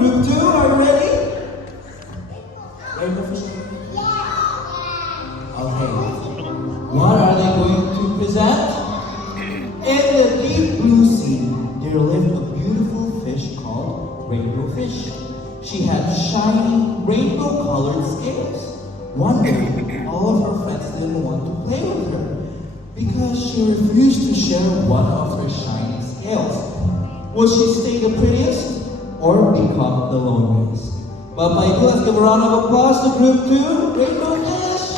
Group 2, are you ready? Rainbow fish? Okay. What are they going to present? In the deep blue sea, there lived a beautiful fish called Rainbow Fish. She had shiny, rainbow-colored scales. One day, all of her friends didn't want to play with her because she refused to share one of her shiny scales. Will she stay the prettiest or become the loneliest? Bapak Ibu, let's give a round of applause to Group 2, Rainbow Fish.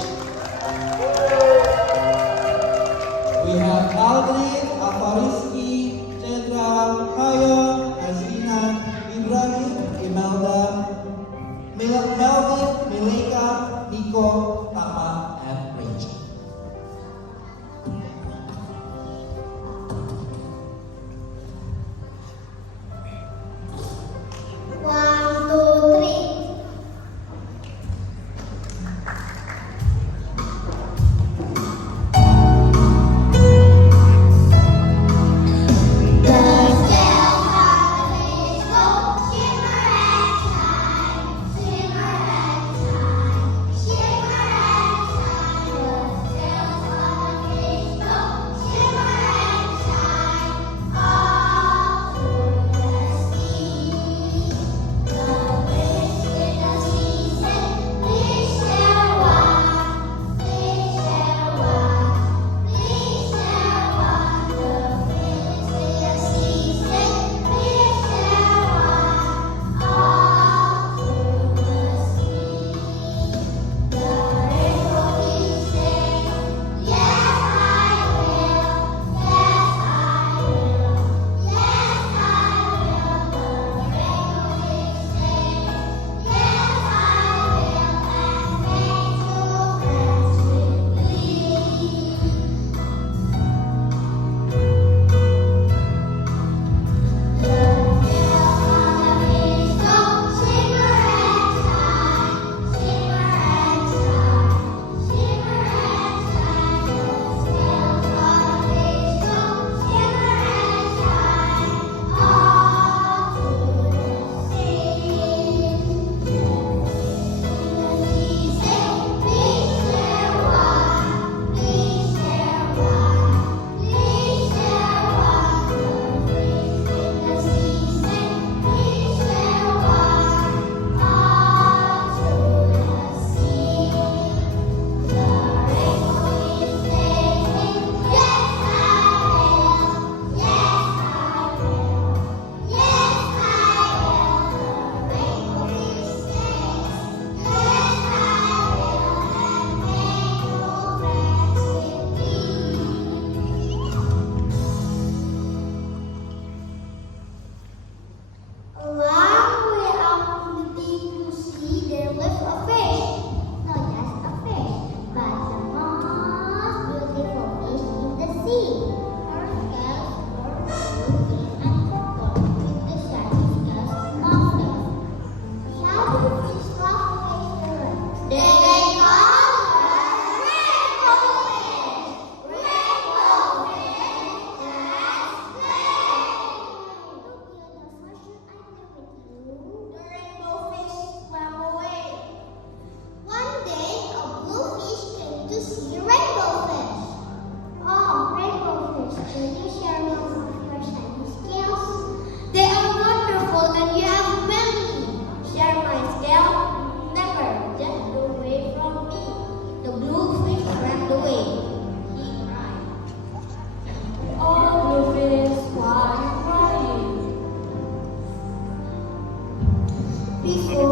We have Aldrin, Afariski, Chandra, Kaya, Azrina, Ibrahim, Imelda, Melvin, Mileka, Nico, Tama, and Rachel. One, two, three. The scales on the fish go shimmer and shine, shimmer and shine, shimmer and shine. The scales on the fish go shimmer and shine all through the sea. The fish in the sea said, "Please share one, please share one, please share one." The fish in the sea said, "Please share one all through the sea." The rainbow fish said, "Yes, I will, yes, I will, yes, I will." The rainbow fish said, "Yes, I will," and made two friends with glee. The scales on the fish go shimmer and shine, shimmer and shine, shimmer and shine. The scales on the fish go shimmer and shine all through the sea. The fish in the sea said, "Please share one, please share one, please share one." The fish in the sea said, "Please share one all through the sea." The rainbow fish said, "Yes, I will, yes, I will, yes, I will." The rainbow fish said, "Yes, I will," and made two friends with glee. A long way out in the deep blue sea, there lived a fish. Not just a fish, but the most beautiful fish in the sea. Her scales were blue, green, and purple, with the shiny scales among them. How do fish love her? Then they called her Rainbow Fish. Rainbow Fish, let's play. The rainbow fish swam away. One day, a blue fish came to see rainbow fish. "Oh, rainbow fish, can you share me some of your shiny scales? They are wonderful and you have many." "Share my scale? Never, just go away from me." The blue fish ran away. He cried, "Oh, blue fish, why are you crying?" Before